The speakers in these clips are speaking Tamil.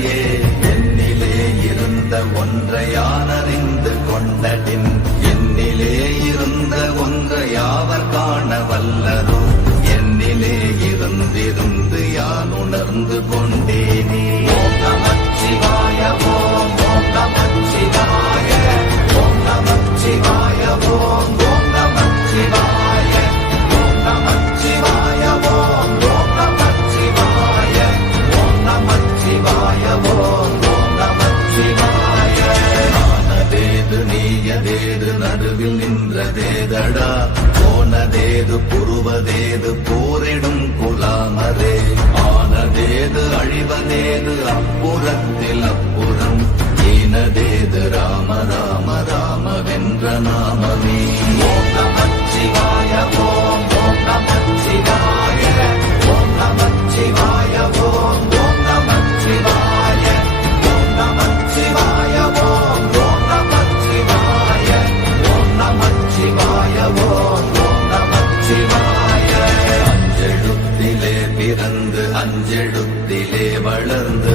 yeah. வென்ற நாமமே. ஓம் நமச்சிவாய ஓம் ஓம் நமச்சிவாய ஓம் நமச்சிவாய ஓம் ஓம் நமச்சிவாய ஓம் நமச்சிவாய ஓம் ஓம் நமச்சிவாய ஓம் நமச்சிவாய ஓம் ஓம் நமச்சிவாய அஞ்செழுத்திலே பிறந்து அஞ்செழுத்திலே வளர்ந்து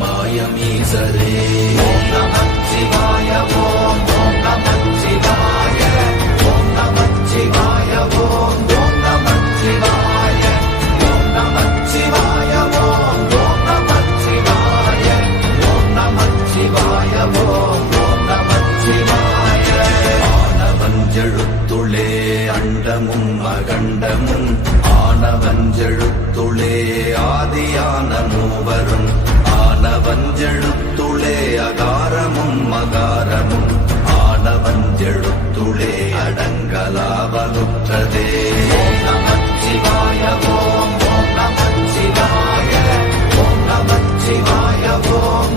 என்ன மீசரே ஈசரே ஓம் நமச்சிவாய ஓம் ஓம் நமச்சிவாய ஓம் நமச்சிவாய ஓம் ஓம் நமச்சிவாய ஓம் நமச்சிவாய ஓம் ஓம் நமச்சிவாய ஓம் நமச்சிவாய ஓம் ஓம் நமச்சிவாய ஆனவஞ்செழுத்துளே அண்டமும் அகண்டமும் ஆனவஞ்செழுத்துளே ஆதியான மூவரும். ஆனவஞ்செழுத்துளே அகாரமும் மகாரமும் ஆனவஞ்செழுத்துளே அடங்கலாவலுற்றதே ஓம் நமச்சிவாய ஓம் ஓம் நமச்சிவாய ஓம்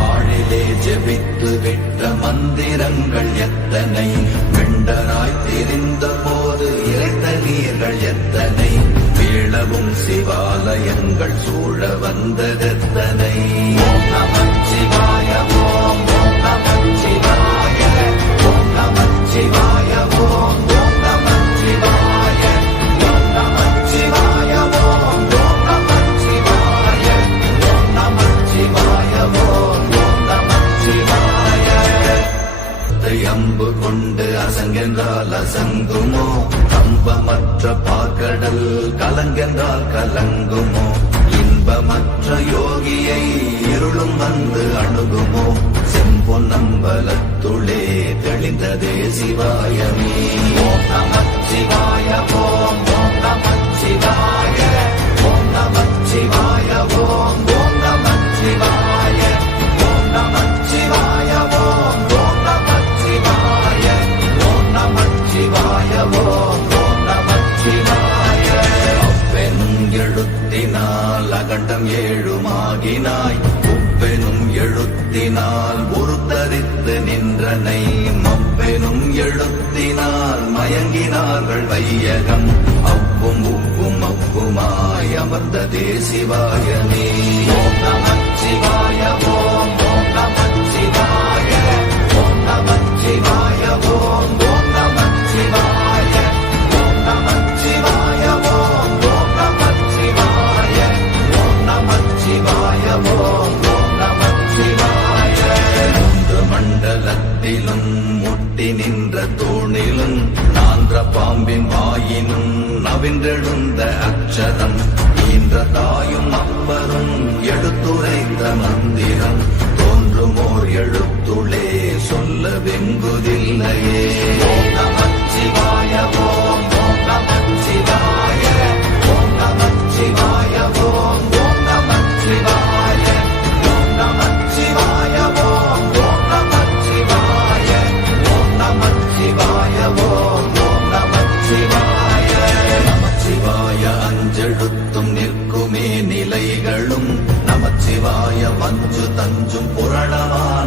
பாழிலே ஜெபித்து விட்ட மந்திரங்கள் எத்தனை? வெண்டராய் தெரிந்த போது இறைந்த நீர்கள் எத்தனை? வேளவும் சிவாலயங்கள் சூழ வந்ததெத்தனை? ஓம் தெளிந்ததே சிவாயமே ஓம் நம சிவாய ஓம் ஓம் நம சிவாய ஓம் நம சிவாய ஓம் ஓம் நம சிவாய ஓம் நம சிவாய ஓம் ஓம் நம சிவாய ஓம் நம சிவாய ஓம் ஓம் நம சிவாய அப்பெனும் எழுத்தினால் அகண்டம் ஏழுமாகினாய் உப்பெனும் எழுத்தினால் ஒரு மப்பெனும் மயங்கினார்கள் வையகம். அவ்வும் உப்பும் அவ்வுமாய் அமர்ந்ததே சிவாயமே. ஓம் நம சிவாய ஓம் ஓம் நம சிவாய ஓம் நமச்சிவாய ஓம் வெங்குதில்லையே ஓம் ஓம் ஓம் நம ஓம் நம ஓம் ஓம் நம ஓம் நம ஓம் ஓம் நம ஓம் நம ஓம் ஓம் நம நமச்சிவாய அஞ்செழுத்தும் நிற்குமே நிலைகளும் நமச்சிவாய வஞ்சு தஞ்சும் புரணமான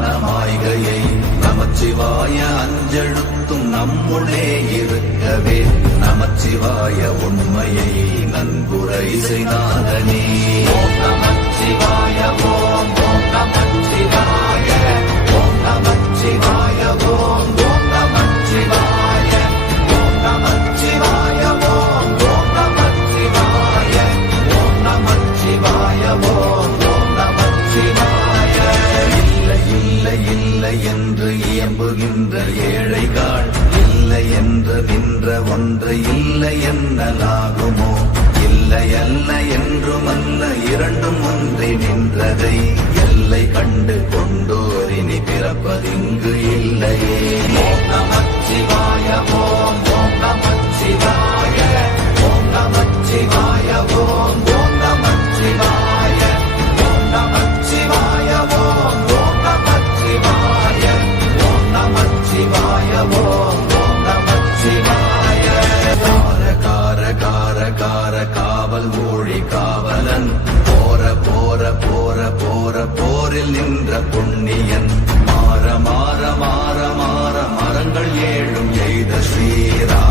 நமச்சிவாய அஞ்செழுத்தும் நம்முள்ளே இருக்கவே. நமச்சிவாய உண்மையை நன்குரை செய்தாதனே பிறப்பதிங்கு இல்லையே. ஓம் நம ஓம் ஓம் நம ஓம் நமச்சிவாய சிவாய ஓம் ஓம் நம ஓம் நமச்சிவாய சிவாய ஓம் ஓம் நம ஓம் நமச்சிவாய சிவாய ஓம் ஓம் நம கார கார கார கார காவல் ஊழி காவலன் போற போற போற போற போரில் நின்ற புண்ணியன் மாற மாற மாற மரங்கள் ஏழும் எய்த ஸ்ரீரா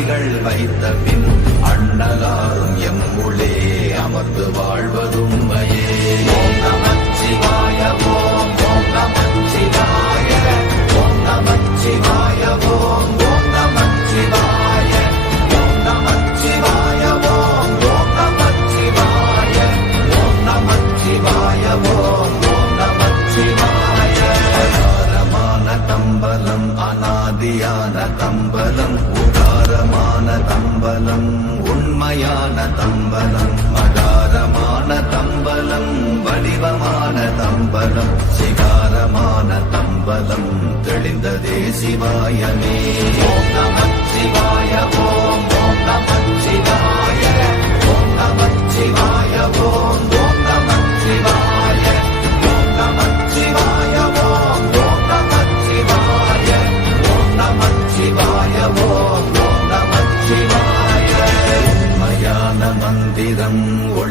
பிறப்பறுத்த வைத்த பின் அண்ணலாரும் எம்முளே அமர்ந்து வாழ்வதுண்மையே ஓம் நமச்சிவாய ஓம் ஓம் நமச்சிவாய ஓம் நமச்சிவாய ஓம் ஓம் நமச்சிவாய ஓம் நமச்சிவாய ஓம் ஓம் நமச்சிவாய ஓம் நமச்சிவாய ஓம் ஓம் நமச்சிவாய தம்பலம் அனாதியான தம்பலம் உகாரமான தம்பலம் உண்மையான தம்பலம் மகாரமான தம்பலம் வடிவமான தம்பலம் சிகாரமான தம்பலம் தெளிந்ததே சிவாயமே ஓம் சிவாய ஓம் ஓம் நமச்சிவாய ஓம் நமச்சிவாய ஓம் ஓம்